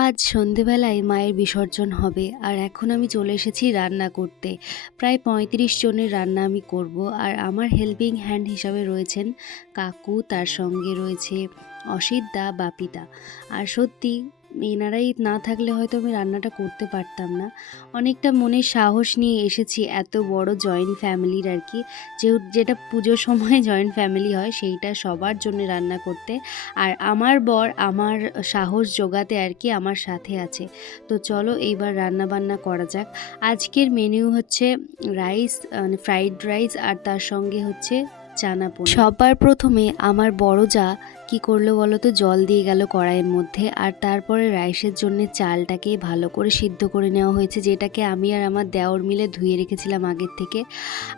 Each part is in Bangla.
আজ সন্ধেবেলায় মায়ের বিসর্জন হবে আর এখন আমি চলে এসেছি রান্না করতে। প্রায় ৩৫ জনের রান্না আমি করব। আর আমার হেল্পিং হ্যান্ড হিসাবে রয়েছেন কাকু, তার সঙ্গে রয়েছে অসিতদা, বাপিদা। আর সত্যি এনারাই না থাকলে হয়তো আমি রান্নাটা করতে পারতাম না। অনেকটা মনের সাহস নিয়ে এসেছি এত বড় জয়েন্ট ফ্যামিলির আর কি, যেটা পুজোর সময় জয়েন্ট ফ্যামিলি হয় সেইটা সবার জন্য রান্না করতে। আর আমার বর আমার সাহস জোগাতে আর কি আমার সাথে আছে। তো চলো এইবার রান্না বান্না করা যাক। আজকের মেনু হচ্ছে রাইস, মানে ফ্রাইড রাইস, আর তার সঙ্গে হচ্ছে চানা পনির। সবার প্রথমে আমার বড় যা কি করলো বলো তো, জল দিয়ে গেল কড়াইয়ের মধ্যে, আর তারপরে রাইসের জন্য চালটাকে ভালো করে সিদ্ধ করে নেওয়া হয়েছে, যেটাকে আমি আর আমার দেওর মিলে ধুয়ে রেখেছিলাম আগের থেকে।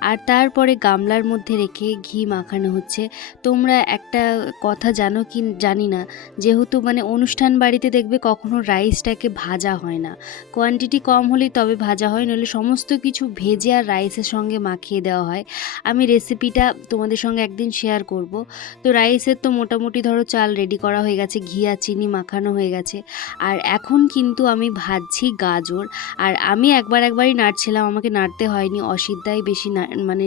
আর তারপরে গামলার মধ্যে রেখে ঘি মাখানো হচ্ছে। তোমরা একটা কথা জানো কি জানি না, যেহেতু মানে অনুষ্ঠান বাড়িতে দেখবে কখনো রাইসটাকে ভাজা হয় না, কোয়ান্টিটি কম হলেই তবে ভাজা হয়, নইলে সমস্ত কিছু ভেজে আর রাইসের সঙ্গে মাখিয়ে দেওয়া হয়। আমি রেসিপিটা তোমাদের সঙ্গে একদিন শেয়ার করব। তো রাইসের তো মোটামুটি ধরো চাল রেডি করা হয়ে গেছে, ঘি আর চিনি মাখানো হয়ে গেছে। আর এখন কিন্তু আমি ভাজছি গাজর। আর আমি একবারই নাড়ছিলাম, আমাকে নাড়তে হয়নি, অসিদ্ধাই বেশি মানে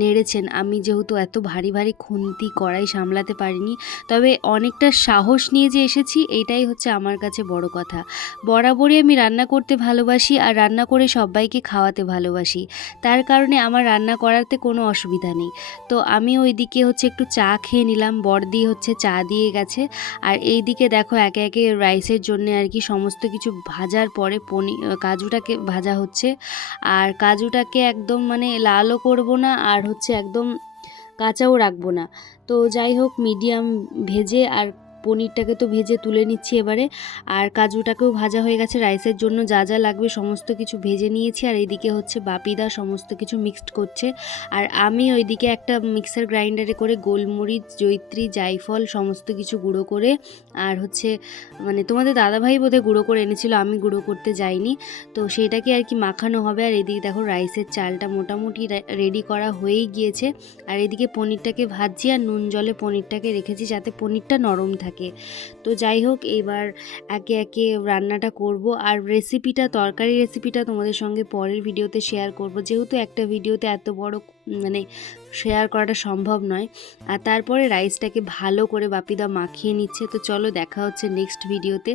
নেড়েছেন। আমি যেহেতু এত ভারী ভারী খুন্তি কড়াই সামলাতে পারিনি, তবে অনেকটা সাহস নিয়ে যে এসেছি এইটাই হচ্ছে আমার কাছে বড় কথা। বরাবরই আমি রান্না করতে ভালোবাসি আর রান্না করে সবাইকে খাওয়াতে ভালোবাসি, তার কারণে আমার রান্না করাতে কোনো অসুবিধা নেই। তো আমি ওইদিকে হচ্ছে একটু চা খেয়ে নিলাম, বড়দি হচ্ছে চা দিয়ে গেছে। আর এই দিকে দেখো একে একে রাইসের জন্য আর কি সমস্ত কিছু ভাজার পরে কাজুটাকে ভাজা হচ্ছে। আর কাজুটাকে একদম মানে লালও করব না, আর হচ্ছে একদম কাঁচাও রাখবো না। তো যাই হোক, মিডিয়াম ভেজে, আর পনিরটাকে তো ভেজে তুলে নিচ্ছি এবারে। আর কাজুটাকেও ভাজা হয়ে গেছে, রাইসের জন্য যা যা লাগবে সমস্ত কিছু ভেজে নিয়েছি। আর এইদিকে হচ্ছে বাপিদা সমস্ত কিছু মিক্সড করছে, আর আমি ওইদিকে একটা মিক্সার গ্রাইন্ডারে করে গোলমরিচ, জয়িত্রী, জায়ফল সমস্ত কিছু গুঁড়ো করে, আর হচ্ছে মানে তোমাদের দাদাভাই বোধহয় গুঁড়ো করে এনেছিল, আমি গুঁড়ো করতে যাইনি। তো সেটাকে আর কি মাখানো হবে। আর এদিকে দেখো রাইসের চালটা মোটামুটি রেডি করা হয়েই গিয়েছে। আর এদিকে পনিরটাকে ভাজছি, আর নুন জলে পনিরটাকে রেখেছি যাতে পনিরটা নরম থাকে। তো যাই হোক, এইবার একে একে রান্নাটা করব। আর তরকারি রেসিপিটা তোমাদের সঙ্গে পরের ভিডিওতে শেয়ার করব, যেহেতু একটা ভিডিওতে এত বড় মানে শেয়ার করাটা সম্ভব নয়। আর তারপরে রাইসটাকে ভালো করে বাপিদা মাখিয়ে নিচ্ছে। তো চলো দেখা হচ্ছে নেক্সট ভিডিওতে।